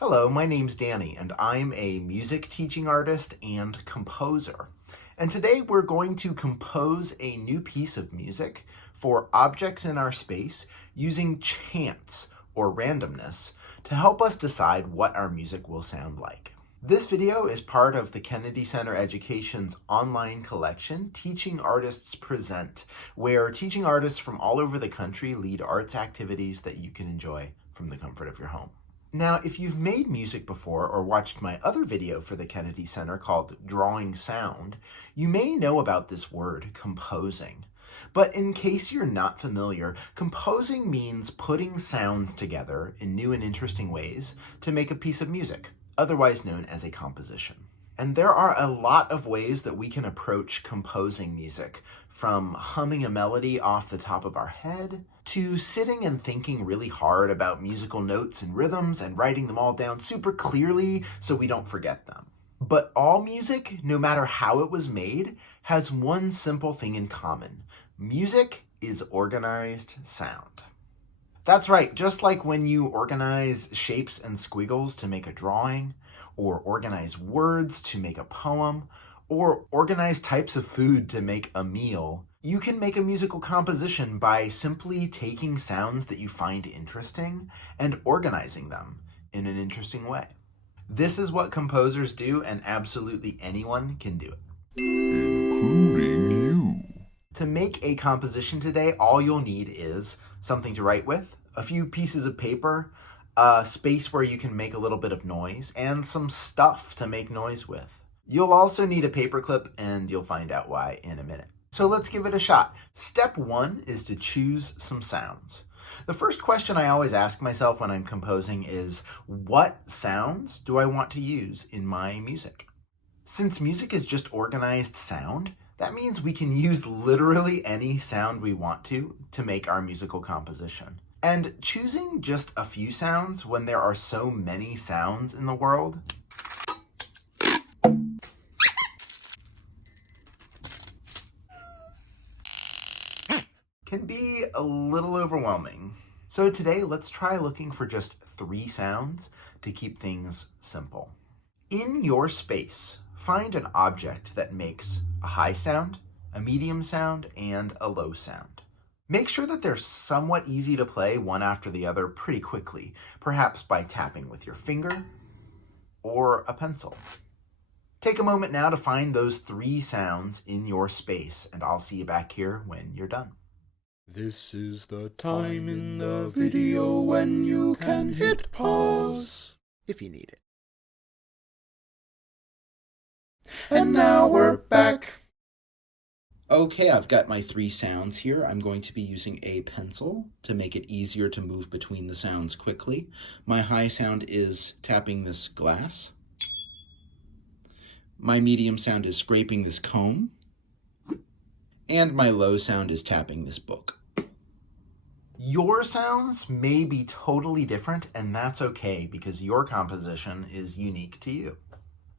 Hello, my name's Danny, and I'm a music teaching artist and composer. And today we're going to compose a new piece of music for objects in our space using chance or randomness to help us decide what our music will sound like. This video is part of the Kennedy Center Education's online collection, Teaching Artists Present, where teaching artists from all over the country lead arts activities that you can enjoy from the comfort of your home. Now, if you've made music before or watched my other video for the Kennedy Center called Drawing Sound, you may know about this word, composing. But in case you're not familiar, composing means putting sounds together in new and interesting ways to make a piece of music, otherwise known as a composition. And there are a lot of ways that we can approach composing music, from humming a melody off the top of our head, to sitting and thinking really hard about musical notes and rhythms and writing them all down super clearly so we don't forget them. But all music, no matter how it was made, has one simple thing in common. Music is organized sound. That's right, just like when you organize shapes and squiggles to make a drawing, or organize words to make a poem, or organize types of food to make a meal, you can make a musical composition by simply taking sounds that you find interesting and organizing them in an interesting way. This is what composers do, and absolutely anyone can do it. Including you. To make a composition today, all you'll need is something to write with, a few pieces of paper, a space where you can make a little bit of noise, and some stuff to make noise with. You'll also need a paperclip, and you'll find out why in a minute. So let's give it a shot. Step one is to choose some sounds. The first question I always ask myself when I'm composing is, what sounds do I want to use in my music? Since music is just organized sound, that means we can use literally any sound we want to make our musical composition. And choosing just a few sounds when there are so many sounds in the world can be a little overwhelming. So today, let's try looking for just 3 sounds to keep things simple. In your space, find an object that makes a high sound, a medium sound, and a low sound. Make sure that they're somewhat easy to play one after the other pretty quickly, perhaps by tapping with your finger or a pencil. Take a moment now to find those 3 sounds in your space, and I'll see you back here when you're done. This is the time in the video when you can hit pause if you need it. And now we're back. Okay, I've got my 3 sounds here. I'm going to be using a pencil to make it easier to move between the sounds quickly. My high sound is tapping this glass. My medium sound is scraping this comb. And my low sound is tapping this book. Your sounds may be totally different, and that's okay because your composition is unique to you.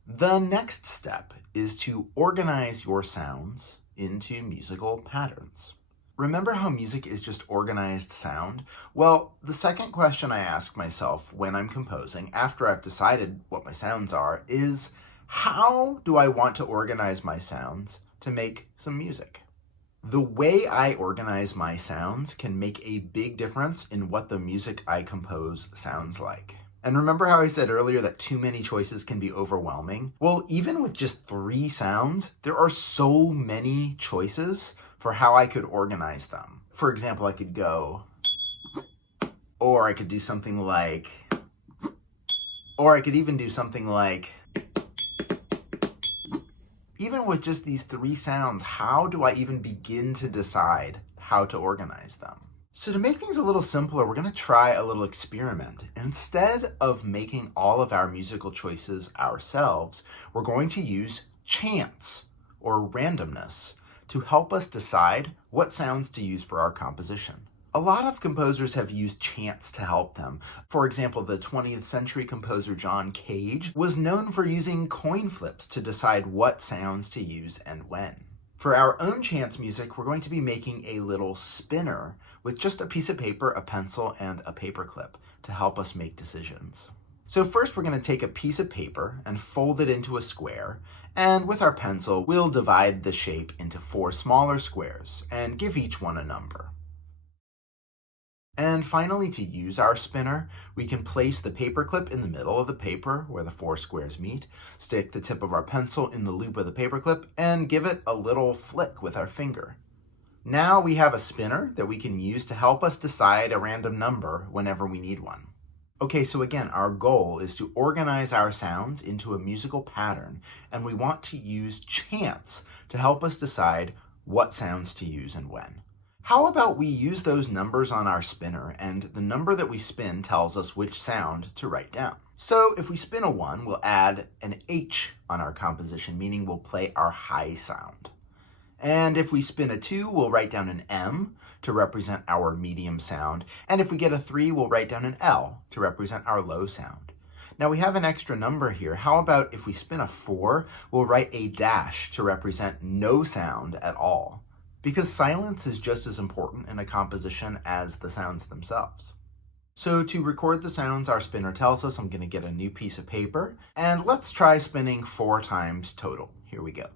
The next step is to organize your sounds into musical patterns. Remember how music is just organized sound? Well, the second question I ask myself when I'm composing, after I've decided what my sounds are, is how do I want to organize my sounds to make some music? The way I organize my sounds can make a big difference in what the music I compose sounds like. And remember how I said earlier that too many choices can be overwhelming? Well, even with just 3 sounds, there are so many choices for how I could organize them. For example, I could go, or I could do something like, or I could even do something like. Even with just these 3 sounds, how do I even begin to decide how to organize them? So to make things a little simpler, we're going to try a little experiment. Instead of making all of our musical choices ourselves, we're going to use chance or randomness to help us decide what sounds to use for our composition. A lot of composers have used chance to help them. For example, the 20th century composer John Cage was known for using coin flips to decide what sounds to use and when. For our own chance music, we're going to be making a little spinner with just a piece of paper, a pencil, and a paperclip to help us make decisions. So first we're going to take a piece of paper and fold it into a square, and with our pencil we'll divide the shape into 4 smaller squares and give each one a number. And finally, to use our spinner, we can place the paper clip in the middle of the paper where the 4 squares meet, stick the tip of our pencil in the loop of the paper clip, and give it a little flick with our finger. Now we have a spinner that we can use to help us decide a random number whenever we need one. Okay, so again, our goal is to organize our sounds into a musical pattern, and we want to use chance to help us decide what sounds to use and when. How about we use those numbers on our spinner, and the number that we spin tells us which sound to write down. So if we spin a 1, we'll add an H on our composition, meaning we'll play our high sound. And if we spin a 2, we'll write down an M to represent our medium sound. And if we get a 3, we'll write down an L to represent our low sound. Now we have an extra number here. How about if we spin a 4, we'll write a dash to represent no sound at all, because silence is just as important in a composition as the sounds themselves. So to record the sounds our spinner tells us, I'm going to get a new piece of paper, and let's try spinning 4 times total. Here we go.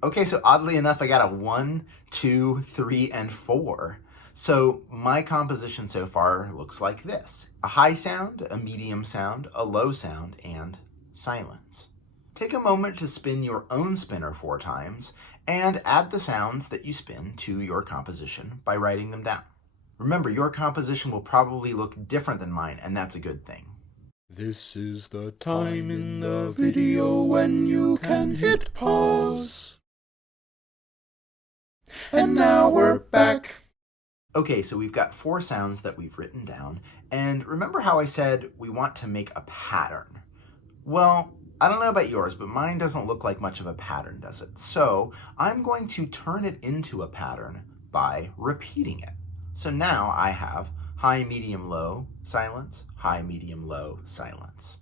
Okay, so oddly enough, I got a 1, 2, 3, and 4. So my composition so far looks like this: a high sound, a medium sound, a low sound, and silence. Take a moment to spin your own spinner 4 times and add the sounds that you spin to your composition by writing them down. Remember, your composition will probably look different than mine, and that's a good thing. This is the time in the video when you can hit pause. And now we're back. Okay, so we've got 4 sounds that we've written down, and remember how I said we want to make a pattern? Well, I don't know about yours, but mine doesn't look like much of a pattern, does it? So I'm going to turn it into a pattern by repeating it. So now I have high, medium, low, silence, high, medium, low, silence.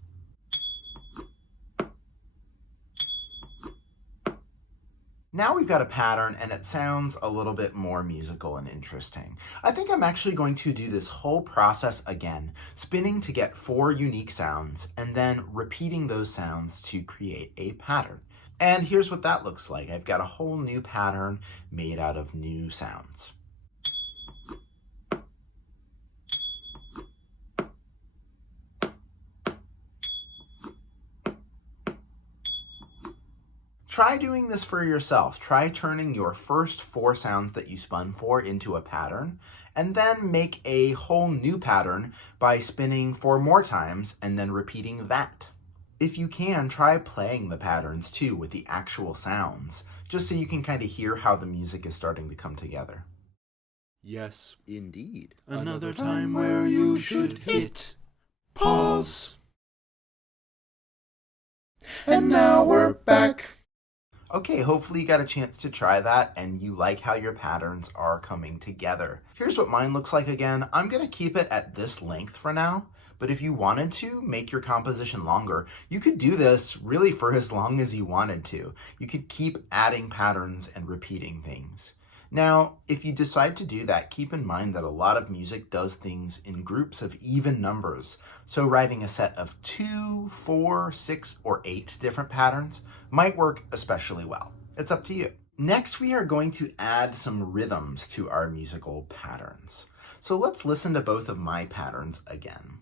Now we've got a pattern, and it sounds a little bit more musical and interesting. I think I'm actually going to do this whole process again, spinning to get 4 unique sounds, and then repeating those sounds to create a pattern. And here's what that looks like. I've got a whole new pattern made out of new sounds. Try doing this for yourself. Try turning your first 4 sounds that you spun for into a pattern, and then make a whole new pattern by spinning 4 more times and then repeating that. If you can, try playing the patterns too with the actual sounds, just so you can kind of hear how the music is starting to come together. Yes, indeed. Another time where you should hit pause. And now we're back. Okay, hopefully you got a chance to try that and you like how your patterns are coming together. Here's what mine looks like again. I'm going to keep it at this length for now, but if you wanted to make your composition longer, you could do this really for as long as you wanted to. You could keep adding patterns and repeating things. Now, if you decide to do that, keep in mind that a lot of music does things in groups of even numbers. So writing a set of 2, 4, 6, or 8 different patterns might work especially well. It's up to you. Next, we are going to add some rhythms to our musical patterns. So let's listen to both of my patterns again.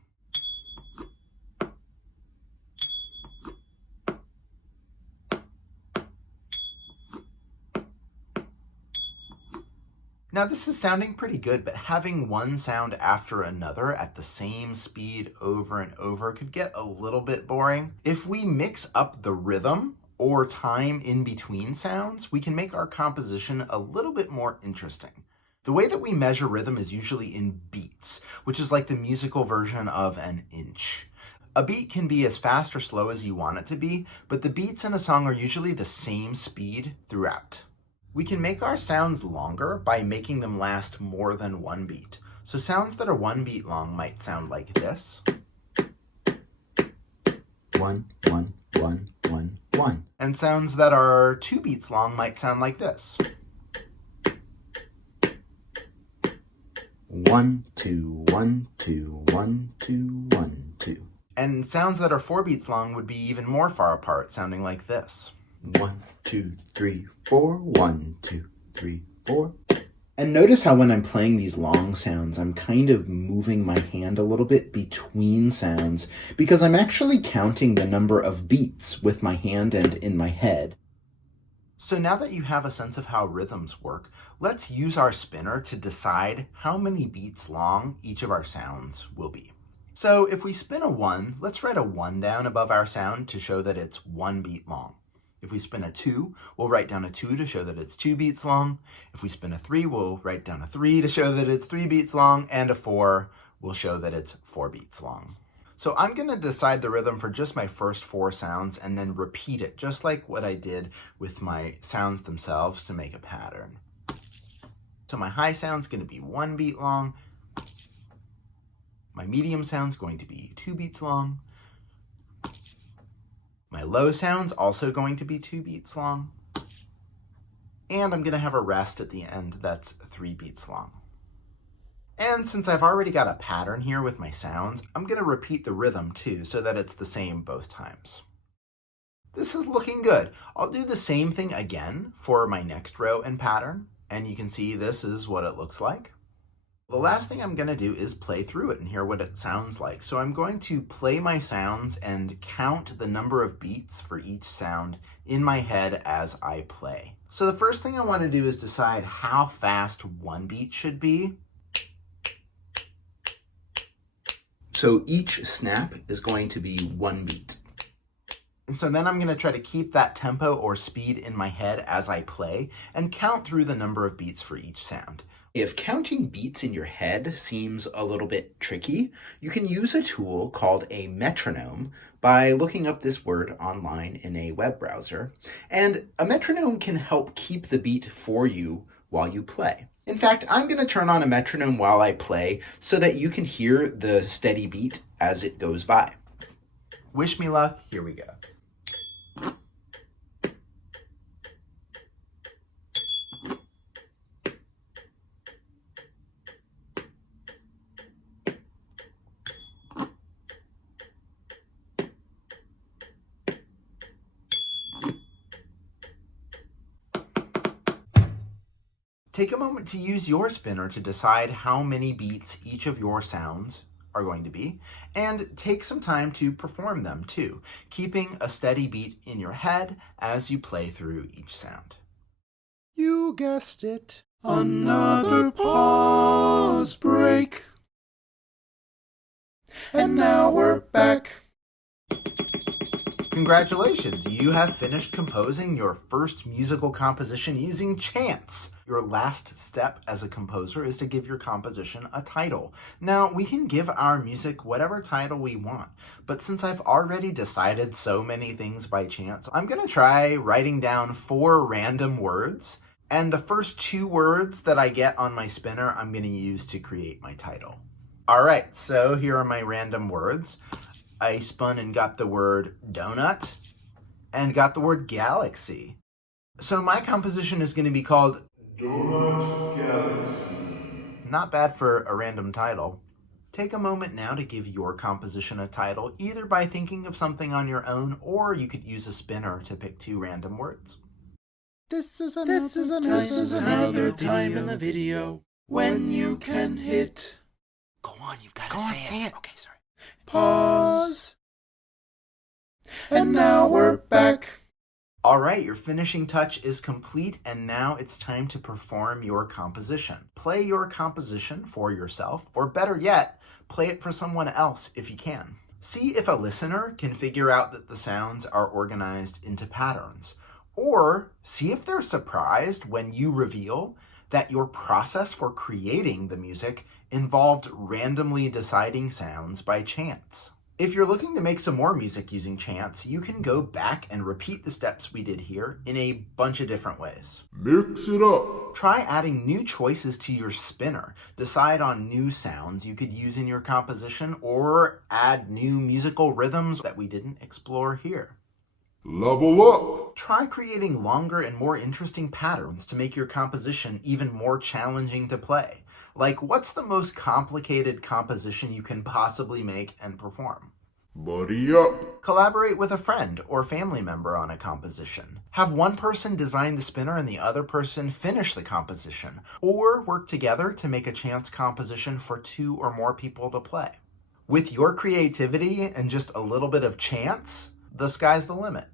Now this is sounding pretty good, but having one sound after another at the same speed over and over could get a little bit boring. If we mix up the rhythm or time in between sounds, we can make our composition a little bit more interesting. The way that we measure rhythm is usually in beats, which is like the musical version of an inch. A beat can be as fast or slow as you want it to be, but the beats in a song are usually the same speed throughout. We can make our sounds longer by making them last more than 1 beat. So sounds that are 1 beat long might sound like this. 1, 1, 1, 1, 1. And sounds that are 2 beats long might sound like this. 1, 2, 1, 2, 1, 2, 1, 2. And sounds that are 4 beats long would be even more far apart, sounding like this. 1, 2, 3, 4, 1, 2, 3, 4. And notice how when I'm playing these long sounds, I'm kind of moving my hand a little bit between sounds because I'm actually counting the number of beats with my hand and in my head. So now that you have a sense of how rhythms work, let's use our spinner to decide how many beats long each of our sounds will be. So if we spin a 1, let's write a 1 down above our sound to show that it's 1 beat long. If we spin a 2, we'll write down a 2 to show that it's 2 beats long. If we spin a 3, we'll write down a 3 to show that it's 3 beats long. And a 4 will show that it's 4 beats long. So I'm going to decide the rhythm for just my first 4 sounds and then repeat it, just like what I did with my sounds themselves to make a pattern. So my high sound's going to be 1 beat long. My medium sound's going to be 2 beats long. My low sound's also going to be 2 beats long. And I'm going to have a rest at the end that's 3 beats long. And since I've already got a pattern here with my sounds, I'm going to repeat the rhythm too so that it's the same both times. This is looking good. I'll do the same thing again for my next row and pattern, and you can see this is what it looks like. The last thing I'm going to do is play through it and hear what it sounds like. So I'm going to play my sounds and count the number of beats for each sound in my head as I play. So the first thing I want to do is decide how fast 1 beat should be. So each snap is going to be 1 beat. And so then I'm going to try to keep that tempo or speed in my head as I play and count through the number of beats for each sound. If counting beats in your head seems a little bit tricky, you can use a tool called a metronome by looking up this word online in a web browser. And a metronome can help keep the beat for you while you play. In fact, I'm going to turn on a metronome while I play so that you can hear the steady beat as it goes by. Wish me luck. Here we go. Take a moment to use your spinner to decide how many beats each of your sounds are going to be, and take some time to perform them too, keeping a steady beat in your head as you play through each sound. You guessed it. Another pause break. And now we're back. Congratulations, you have finished composing your first musical composition using chants. Your last step as a composer is to give your composition a title. Now, we can give our music whatever title we want, but since I've already decided so many things by chance, I'm going to try writing down 4 random words, and the first 2 words that I get on my spinner, I'm going to use to create my title. All right, so here are my random words. I spun and got the word donut and got the word galaxy. So my composition is going to be called Donut Galaxy. Not bad for a random title. Take a moment now to give your composition a title, either by thinking of something on your own, or you could use a spinner to pick 2 random words. This is another time in the video when you can hit. Go on, you've got to say it. Okay, sorry. Pause. And now we're back. All right, your finishing touch is complete, and now it's time to perform your composition. Play your composition for yourself, or better yet, play it for someone else if you can. See if a listener can figure out that the sounds are organized into patterns, or see if they're surprised when you reveal that your process for creating the music involved randomly deciding sounds by chance. If you're looking to make some more music using chants, you can go back and repeat the steps we did here in a bunch of different ways. Mix it up. Try adding new choices to your spinner. Decide on new sounds you could use in your composition, or add new musical rhythms that we didn't explore here. Level up! Try creating longer and more interesting patterns to make your composition even more challenging to play. Like, what's the most complicated composition you can possibly make and perform? Buddy up! Collaborate with a friend or family member on a composition. Have one person design the spinner and the other person finish the composition, or work together to make a chance composition for 2 or more people to play. With your creativity and just a little bit of chance, the sky's the limit.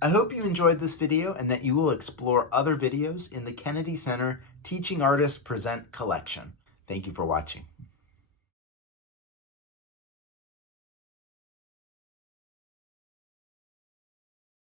I hope you enjoyed this video and that you will explore other videos in the Kennedy Center Teaching Artists Present collection. Thank you for watching.